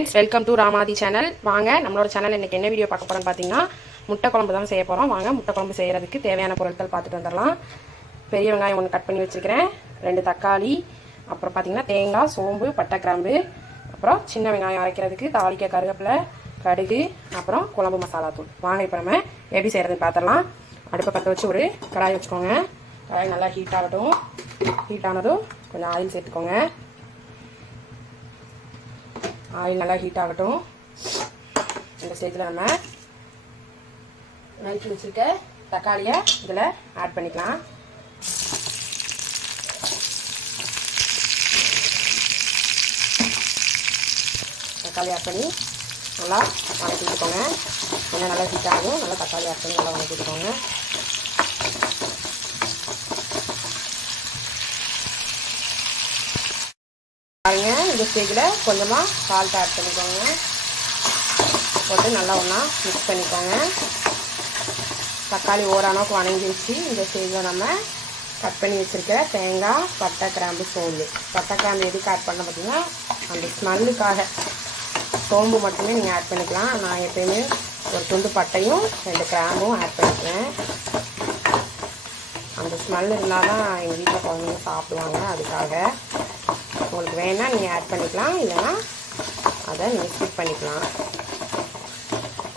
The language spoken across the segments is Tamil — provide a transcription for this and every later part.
Friends, welcome to Ramathi channel. வாங்க நம்மளோட சேனல் இன்றைக்கி என்ன வீடியோ பார்க்க போகிறோன்னு பார்த்தீங்கன்னா முட்டை குழம்பு தான் செய்ய போகிறோம். வாங்க முட்டை குழம்பு செய்கிறதுக்கு தேவையான பொருட்கள் பார்த்துட்டு வந்துடலாம். பெரிய வெங்காயம் ஒன்று கட் பண்ணி வச்சுருக்கிறேன், 2 தக்காளி, அப்புறம் பார்த்திங்கன்னா தேங்காய், சோம்பு, பட்டை, கிராம்பு, அப்புறம் சின்ன வெங்காயம் அரைக்கிறதுக்கு தாளிக்க கருவேப்பிலை, கடுகு, அப்புறம் குழம்பு மசாலா தூள். வாங்க இப்போ நம்ம எப்படி செய்கிறதுன்னு பார்த்துடலாம். அடுப்பை பற்ற வச்சு ஒரு கடாய் வச்சுக்கோங்க. கடாய் நல்லா ஹீட் ஆகட்டும். ஹீட் ஆனதும் கொஞ்சம் ஆயில் சேர்த்துக்கோங்க. ஆயில் நல்லா ஹீட் ஆகட்டும். இந்த ஸ்டேஜில் நம்ம நறுக்கி வச்சுருக்க தக்காளியை இதில் ஆட் பண்ணிக்கலாம். தக்காளி ஆட் பண்ணி நல்லா வதக்கி விட்டுக்கோங்க. கொஞ்சம் நல்லா ஹீட் ஆகும். நல்லா தக்காளி ஆட் பண்ணி நல்லா வதக்கி விட்டுக்கோங்க. பாருங்க, இந்த ஸ்டேஜில் கொஞ்சமாக சால்ட் ஆட் பண்ணிக்கோங்க. போட்டு நல்லா ஒன்றா மிக்ஸ் பண்ணிக்கோங்க. தக்காளி ஓரளவுக்கு வணங்கிடுச்சு. இந்த ஸ்டேஜில் நம்ம கட் பண்ணி வச்சுருக்கிற தேங்காய், பட்டை, கிராம்பு, சோம்பு. பட்டை, கிராம்பு எதுக்கு ஆட் பண்ண பார்த்தீங்கன்னா அந்த ஸ்மெல்லுக்காக. சோம்பு மட்டுமே நீங்கள் ஆட் பண்ணிக்கலாம். நான் எப்பயுமே ஒரு துண்டு பட்டையும் 2 கிராம்பும் ஆட் பண்ணிக்கிறேன். அந்த ஸ்மெல் இருந்தால் தான் எங்கள் வீட்டில் குழந்தைங்க சாப்பிடுவாங்க. அதுக்காக உங்களுக்கு வேணால் நீங்கள் ஆட் பண்ணிக்கலாம், இல்லைன்னா அதை நீங்கள் ஸ்கிப் பண்ணிக்கலாம்.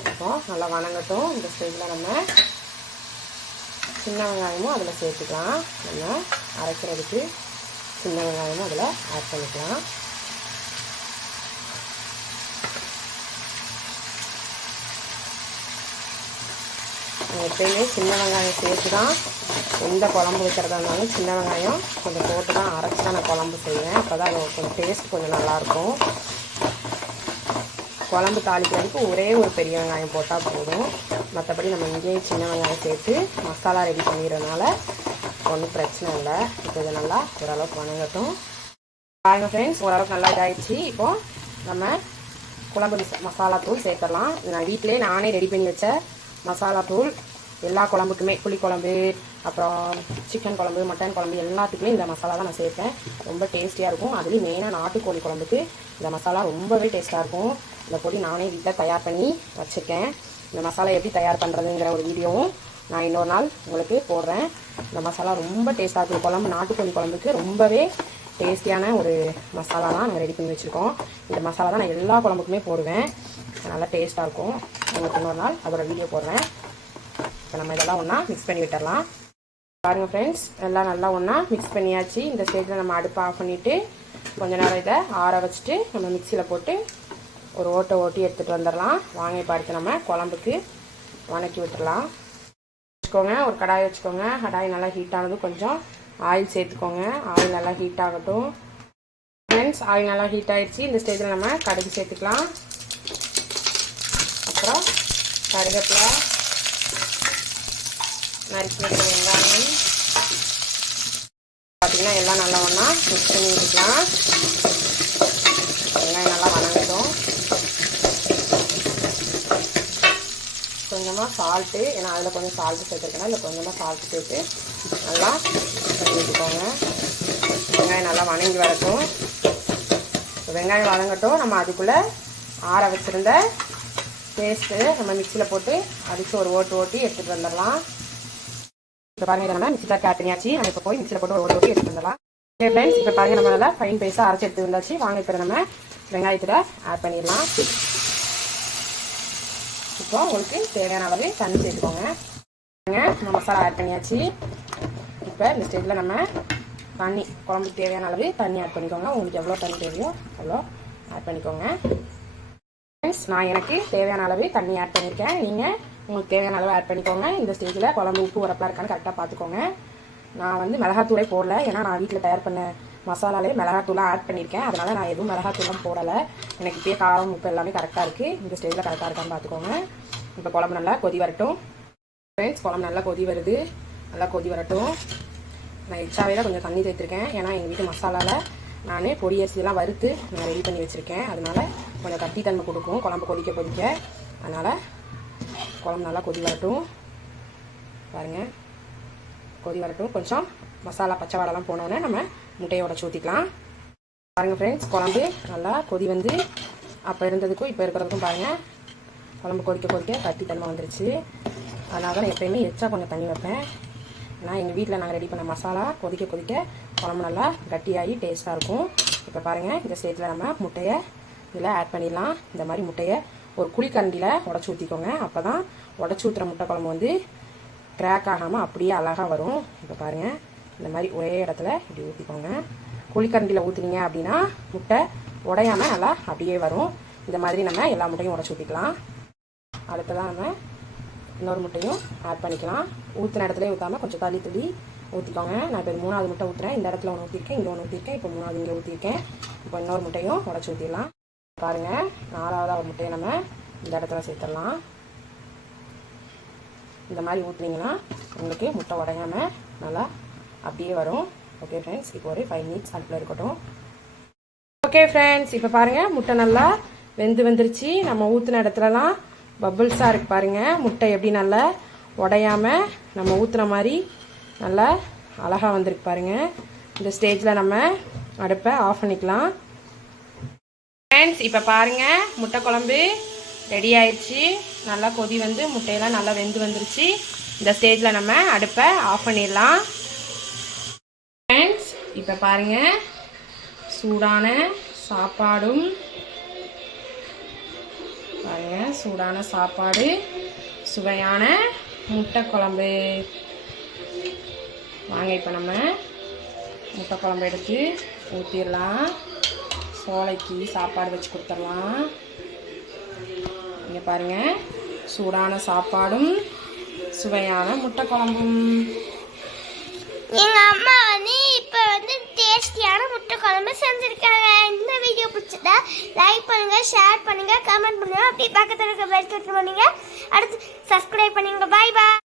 இப்போது நல்லா வணங்கட்டும். இந்த ஸ்டேஜில் நம்ம சின்ன வெங்காயமும் அதில் சேர்த்துக்கலாம். நம்ம அரைக்கிறதுக்கு சின்ன வெங்காயமும் அதில் ஆட் பண்ணிக்கலாம். எப்பயுமே சின்ன வெங்காயம் சேர்த்து தான் எந்த குழம்பு வைக்கிறதா இருந்தாலும் சின்ன வெங்காயம் கொஞ்சம் போட்டு தான் அரைச்சி தான் நான் குழம்பு செய்வேன். அப்போ தான் அது கொஞ்சம் டேஸ்ட் கொஞ்சம் நல்லாயிருக்கும். குழம்பு தாளிக்கிறதுக்கு ஒரே ஒரு பெரிய வெங்காயம் போட்டால் போதும். மற்றபடி நம்ம இங்கேயே சின்ன வெங்காயம் சேர்த்து மசாலா ரெடி பண்ணிடுறதுனால ஒன்றும் பிரச்சனை இல்லை. இப்போ இதை நல்லா ஓரளவுக்கு வணங்கட்டும். பாருங்கள் ஃப்ரெண்ட்ஸ், ஓரளவுக்கு நல்லா இதாகிடுச்சு. இப்போது நம்ம குழம்பு மசாலா தூள் சேர்த்துடலாம். நான் வீட்டிலே நானே ரெடி பண்ணி வச்ச மசாலா தூள். எல்லா குழம்புக்குமே, புளிக்குழம்பு, அப்புறம் சிக்கன் குழம்பு, மட்டன் குழம்பு எல்லாத்துக்குமே இந்த மசாலா தான் நான் சேர்ப்பேன். ரொம்ப டேஸ்டியாக இருக்கும். அதுலேயும் மெயினாக நாட்டுக்கோழி குழம்புக்கு இந்த மசாலா ரொம்பவே டேஸ்ட்டாக இருக்கும். இந்த பொடி நானே வீட்டில் தயார் பண்ணி வச்சுருக்கேன். இந்த மசாலா எப்படி தயார் பண்ணுறதுங்கிற ஒரு வீடியோவும் நான் இன்னொரு நாள் உங்களுக்கு போடுறேன். இந்த மசாலா ரொம்ப டேஸ்ட்டாக இருக்கும். குழம்பு நாட்டுக்கோழி குழம்புக்கு ரொம்பவே டேஸ்டியான ஒரு மசாலா தான் நாங்கள் ரெடி பண்ணி வச்சுருக்கோம். இந்த மசாலா தான் நான் எல்லா குழம்புக்குமே போடுவேன். நல்லா டேஸ்ட்டாக இருக்கும். உங்களுக்கு இன்னொரு நாள் அதோட வீடியோ போடுறேன். இப்போ நம்ம இதெல்லாம் ஒன்றா மிக்ஸ் பண்ணி விட்டுடலாம். பாருங்கள் ஃப்ரெண்ட்ஸ், எல்லாம் நல்லா ஒன்றா மிக்ஸ் பண்ணியாச்சு. இந்த ஸ்டேஜில் நம்ம அடுப்பை ஆஃப் பண்ணிவிட்டு கொஞ்ச நேரம் இதை ஆற வச்சுட்டு நம்ம மிக்சியில் போட்டு ஒரு ஓட்டி எடுத்துகிட்டு வந்துடலாம். வாங்க இப்போ அடுத்து நம்ம குழம்புக்கு வதக்கி விட்டுடலாம். வச்சுக்கோங்க, ஒரு கடாய் வச்சுக்கோங்க. கடாய் நல்லா ஹீட் ஆனதும் கொஞ்சம் ஆயில் சேர்த்துக்கோங்க. ஆயில் நல்லா ஹீட் ஆகட்டும். ஃப்ரெண்ட்ஸ், ஆயில் நல்லா ஹீட் ஆகிடுச்சு. இந்த ஸ்டேஜில் நம்ம கடுகு சேர்த்துக்கலாம். அப்புறம் கருவேப்பிலை, நறுக்கி வைக்கிற வெங்காயம் பார்த்திங்கன்னா எல்லாம் நல்லா ஒன்றா மிக்ஸ் பண்ணி விட்டுக்கலாம். வெங்காயம் நல்லா வணங்கட்டும். கொஞ்சமாக சால்ட்டு, ஏன்னா அதில் கொஞ்சம் சால்ட்டு சேர்த்துருக்கேன்னா இல்லை கொஞ்சமாக சால்ட்டு சேர்த்து நல்லா பண்ணி விட்டுக்கோங்க. வெங்காயம் நல்லா வணங்கி வரட்டும். வெங்காயம் வதங்கட்டும். நம்ம அதுக்குள்ளே ஆற வச்சுருந்த பேஸ்ட்டு நம்ம மிக்சியில் போட்டு அடித்து ஒரு ஓட்டி எடுத்துகிட்டு வந்துடலாம். இப்போ பாருங்கள், இதை நம்ம மிக்சியில் ஆட் பண்ணியாச்சு. நம்ம இப்போ போய் மிக்சியில் போட்டு ஒரு ஓட்டி எடுத்துகிட்டு வந்துடலாம். ஓகே ஃப்ரெண்ட்ஸ், இப்போ பாருங்கள், நம்ம நல்லா ஃபைன் பேஸ்ட்டாக அரைச்சி எடுத்து வந்தாச்சு. வாங்க இப்போ நம்ம வெங்காயத்தில் ஆட் பண்ணிடலாம். இப்போ உங்களுக்கு தேவையான அளவு தண்ணி சேர்த்துக்கோங்க. நம்ம மசாலா ஆட் பண்ணியாச்சு. இப்போ இந்த ஸ்டேஜில் நம்ம தண்ணி, குழம்புக்கு தேவையான அளவு தண்ணி ஆட் பண்ணிக்கோங்க. உங்களுக்கு எவ்வளோ தண்ணி தேவையோ அவ்வளோ ஆட் பண்ணிக்கோங்க. ஃப்ரெண்ட்ஸ், நான் எனக்கு தேவையான அளவு தண்ணி ஆட் பண்ணியிருக்கேன். நீங்கள் உங்களுக்கு தேவையான அளவு ஆட் பண்ணிக்கோங்க. இந்த ஸ்டேஜில் குழம்பு உப்பு உரப்பாக இருக்கான்னு கரெக்டாக பார்த்துக்கோங்க. நான் வந்து மிளகாத்தூளே போடல, ஏன்னா நான் வீட்டில் தயார் பண்ண மசாலாலே மிளகாத்தூளாக ஆட் பண்ணியிருக்கேன். அதனால் நான் எதுவும் மிளகாத்தூளும் போடலை. எனக்கு இப்போயே காரம் உப்பு எல்லாமே கரெக்டாக இருக்குது. இந்த ஸ்டேஜில் கரெக்டாக இருக்கான்னு பார்த்துக்கோங்க. இப்போ குழம்பு நல்லா கொதி வரட்டும். ஃப்ரெண்ட்ஸ், குழம்பு நல்லா கொதி வருது. நல்லா கொதி வரட்டும். நான் எச்சாவே தான் கொஞ்சம் தண்ணி சேர்த்துருக்கேன். ஏன்னா எங்கள் வீட்டு மசாலாவில் நான் பொடி அரிசியெல்லாம் வறுத்து நான் ரெடி பண்ணி வச்சுருக்கேன். அதனால் கொஞ்சம் கட்டி தன்மை கொடுக்கும் குழம்பு கொதிக்க. அதனால் குழம்பு நல்லா கொதி வரட்டும். பாருங்கள், கொதி வரட்டும். கொஞ்சம் மசாலா பச்சை வாடெல்லாம் போனோன்னே நம்ம முட்டையை உடச்சி ஊற்றிக்கலாம். பாருங்கள் ஃப்ரெண்ட்ஸ், குழம்பு நல்லா கொதி வந்து அப்போ இருந்ததுக்கும் இப்போ இருக்கிறதுக்கும் பாருங்கள் குழம்பு கொதிக்க கட்டி தன்மை வந்துருச்சு. அதனால தான் எப்போயுமே எச்சா கொஞ்சம் தண்ணி வைப்பேன். ஆனால் எங்கள் வீட்டில் நாங்கள் ரெடி பண்ண மசாலா கொதிக்க குழம்பு நல்லா கட்டியாகி டேஸ்ட்டாக இருக்கும். இப்போ பாருங்கள் இந்த ஸ்டேஜில் நம்ம முட்டையை இதில் ஆட் பண்ணிடலாம். இந்த மாதிரி முட்டையை ஒரு குழிக்கரண்டியில் உடச்சி ஊற்றிக்கோங்க. அப்போ தான் உடச்சி ஊற்றுற முட்டை குழம்பு வந்து கிராக் ஆகாமல் அப்படியே அழகாக வரும். இப்போ பாருங்கள் இந்த மாதிரி ஒரே இடத்துல இப்படி ஊற்றிக்கோங்க. குழிக்கரண்டியில் ஊற்றுனீங்க அப்படின்னா முட்டை உடையாமல் நல்லா அப்படியே வரும். இந்த மாதிரி நம்ம எல்லா முட்டையும் உடச்சி ஊற்றிக்கலாம். அடுத்ததான் நம்ம இன்னொரு முட்டையும் ஆட் பண்ணிக்கலாம். ஊற்றின இடத்துல ஊற்றாமல் கொஞ்சம் தள்ளி ஊற்றிக்கோங்க. நான் இப்போ 3வது முட்டை ஊற்றுறேன். இந்த இடத்துல ஒன்று ஊற்றிருக்கேன், இங்கே ஒன்று ஊற்றிருக்கேன், இப்போ 3வது இங்கே ஊற்றிருக்கேன். இப்போ இன்னொரு முட்டையும் உடச்சி ஊற்றிடலாம். பாருங்கள் 4வது ஒரு முட்டையை நம்ம இந்த இடத்துல சேர்த்துடலாம். இந்த மாதிரி ஊற்றினீங்கன்னா உங்களுக்கு முட்டை உடையாமல் நல்லா அப்படியே வரும். ஓகே ஃப்ரெண்ட்ஸ், இப்போ ஒரு 5 மினிட்ஸ் அடுப்பில் இருக்கட்டும். ஓகே ஃப்ரெண்ட்ஸ், இப்போ பாருங்கள் முட்டை நல்லா வெந்துருச்சு. நம்ம ஊற்றின இடத்துலலாம் பபுள்ஸாக இருக்குது பாருங்கள். முட்டை எப்படி நல்லா உடையாமல் நம்ம ஊற்றுன மாதிரி நல்லா அழகாக வந்திருக்கு பாருங்கள். இந்த ஸ்டேஜில் நம்ம அடுப்பை ஆஃப் பண்ணிக்கலாம். ஃப்ரெண்ட்ஸ், இப்போ பாருங்கள் முட்டை குழம்பு ரெடி ஆயிடுச்சு. நல்லா கொதி வந்து முட்டையெல்லாம் நல்லா வந்துருச்சு. இந்த ஸ்டேஜில் நம்ம அடுப்பை ஆஃப் பண்ணிடலாம். ஃப்ரெண்ட்ஸ், இப்போ பாருங்கள் சூடான சாப்பாடும் பாருங்கள் சூடான சாப்பாடு, சுவையான முட்டை குழம்பு. வாங்க இப்போ நம்ம முட்டை குழம்பு எடுத்து ஊற்றிடலாம். சோலைக்கு சாப்பாடு வச்சு கொடுத்துடலாம். இங்கே பாருங்கள் சூடான சாப்பாடும் சுவையான முட்டை குழம்பும். எங்கள் அம்மா வந்து இப்போ வந்து டேஸ்டியான முட்டை குழம்பு செஞ்சுருக்காங்க. இந்த வீடியோ பிடிச்சதா லைக் பண்ணுங்கள், ஷேர் பண்ணுங்கள், கமெண்ட் பண்ணுங்கள். அப்படியே பக்கத்தில் இருக்க பெல் கிளிக் பண்ணுங்கள். அடுத்து சப்ஸ்கிரைப் பண்ணுங்கள். பாய் பாய்.